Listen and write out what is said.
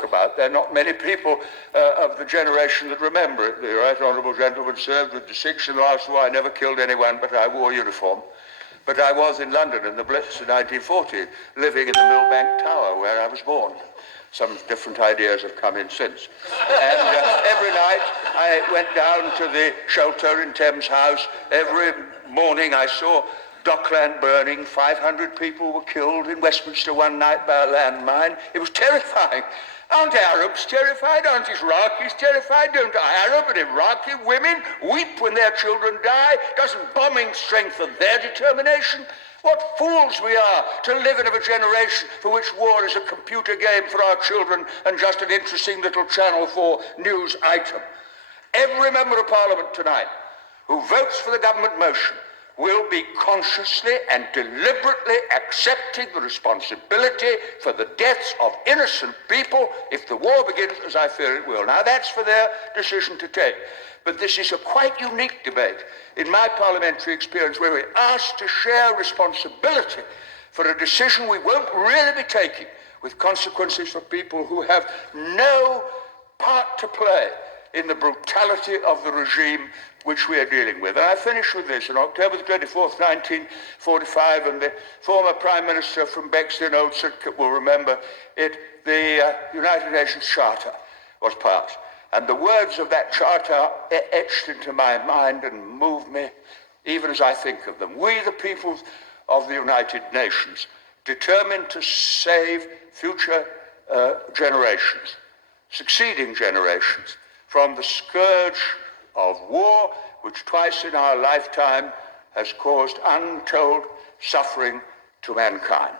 talk about. There are not many people of the generation that remember it. The right honourable gentleman served with distinction in the last war. I never killed anyone, but I wore uniform. But I was in London in the Blitz in 1940, living in the Millbank Tower where I was born. Some different ideas have come in since. And every night I went down to the shelter in Thames House. Every morning I saw Dockland burning. 500 people were killed in Westminster one night by a landmine. It was terrifying. Aren't Arabs terrified? Aren't Iraqis terrified? Don't Arab and Iraqi women weep when their children die? Doesn't bombing strengthen their determination? What fools we are to live in a generation for which war is a computer game for our children and just an interesting little Channel 4 news item. Every member of Parliament tonight who votes for the government motion will be consciously and deliberately accepting the responsibility for the deaths of innocent people if the war begins, as I fear it will. Now, that's for their decision to take. But this is a quite unique debate in my parliamentary experience where we're asked to share responsibility for a decision we won't really be taking with consequences for people who have no part to play in the brutality of the regime which we are dealing with. And I finish with this. On October the 24th, 1945, and the former Prime Minister from Bexley Old Sidcup will remember it, the United Nations Charter was passed. And the words of that charter are etched into my mind and move me even as I think of them. We, the peoples of the United Nations, determined to save future generations, succeeding generations, from the scourge of war, which twice in our lifetime has caused untold suffering to mankind.